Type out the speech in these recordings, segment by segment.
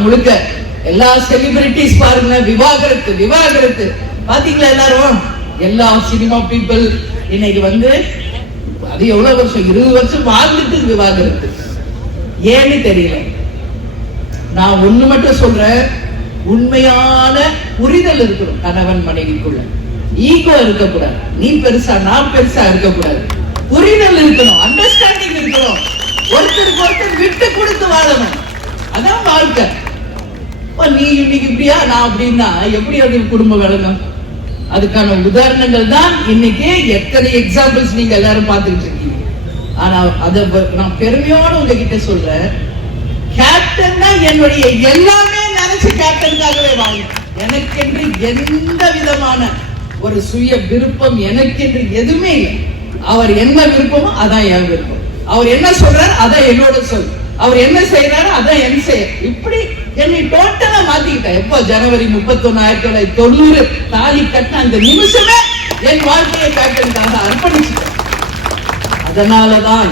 நாடு முழுக்க எல்லா செலிபிரிட்டிஸ் பாருங்க, விவாகரத்து விவாகரத்து. பாத்தீங்களா எல்லாரும்? எல்லா சினிமா பீப்புள் இன்னைக்கு அது எவ்வளவு வருஷம், 20 வருஷம் வாழ்ந்துட்டு விவாகரத்து. ஏன்னு தெரியல. நான் ஒண்ணு மட்டும் சொல்றேன், உண்மையான புரிதல் இருக்கணும் கணவன் மனைவிக்குள்ள. ஈகோ இருக்கக்கூடாது, நீ பெருசா நான் பெருசா இருக்கக்கூடாது. புரிதல் இருக்கணும், அண்டர்ஸ்டாண்டிங் இருக்கணும், ஒருத்தருக்கு ஒருத்தர் விட்டு கொடுத்து வாழணும். அதான் வாழ்க்கை. நீ இன்னைக்கு இப்படியா நான் அப்படின்னா எப்படி அது குடும்பம் விளங்கும்? அதுக்கான உதாரணங்கள் தான் இன்னைக்கு எத்தனை எக்ஸாம்பிள்ஸ் நீங்க எல்லாரும் பார்த்துக்கிட்டு இருக்கீங்க. ஆனா அத நான் பெருமையோட உங்ககிட்ட சொல்றேன், கேப்டன் தான் என்னுடைய எல்லாமே நினைச்சு கேப்டனுக்காகவே வாங்க. எனக்கென்று எந்த விதமான ஒரு சுய விருப்பம் எனக்கென்று எதுவுமே இல்லை. அவர் என்ன விருப்பமோ அதான் என் விருப்பம். அவர் என்ன சொல்றாரு அதான் என்னோட சொல். அவர் என்ன செய்யறாரு அதான் என் செயல். இப்படி என்னை டோட்டலா மாத்திக்கிட்டேன். எப்போ ஜனவரி 31, 1990 தாலி கட்டின அந்த நிமிஷமே என் வாழ்க்கையை கேப்டனுக்காக அர்ப்பணிச்சுட்டேன். அதனாலதான்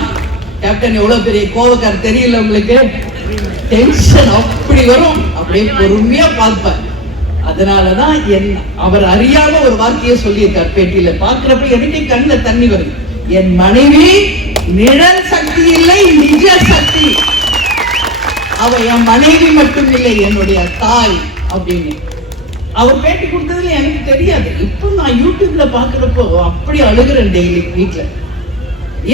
கேப்டன் எவ்வளவு பெரிய கோபக்காரர் தெரியல உங்களுக்கு. டென்ஷன் அப்படி வரும், அப்படியே பொறுமையா பார்ப்பேன். அதனாலதான் அவர் அறியாம ஒரு வார்த்தையை சொல்லியிருக்கார் பேட்டியில. பாக்குறப்ப எனக்கு கண்ணுல தண்ணி வருது. என் மனைவி நிழல் சக்தி இல்லை, நிஜ சக்தி. அவ என் மனைவி மட்டும் இல்லை, என்னுடைய தாய் அப்படின்னு அவர் பேட்டி கொடுத்ததுல எனக்கு தெரியாது. இப்போ நான் யூடியூப்ல பாக்குறப்போ அப்படி அழுகிறேன் டெய்லி வீட்டுல.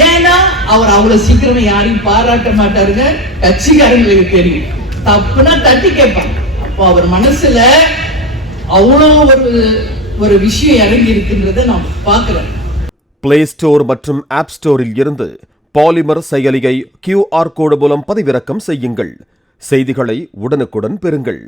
ஏன்னா அவர் அவ்வளவு சீக்கிரம் யாரையும் பாராட்ட மாட்டாருங்க. கட்சிக்காரங்களுக்கு தெரியும், தப்புனா தட்டி கேட்பாங்க. அப்போ அவர் மனசுல அவ்வளவு ஒரு விஷயம் இறங்கி இருக்கின்றத நான் பார்க்கிறேன். பிளே ஸ்டோர் மற்றும் ஆப் ஸ்டோரில் இருந்து பாலிமர் செயலியை QR கோடு மூலம் பதிவிறக்கம் செய்யுங்கள். செய்திகளை உடனுக்குடன் பெறுங்கள்.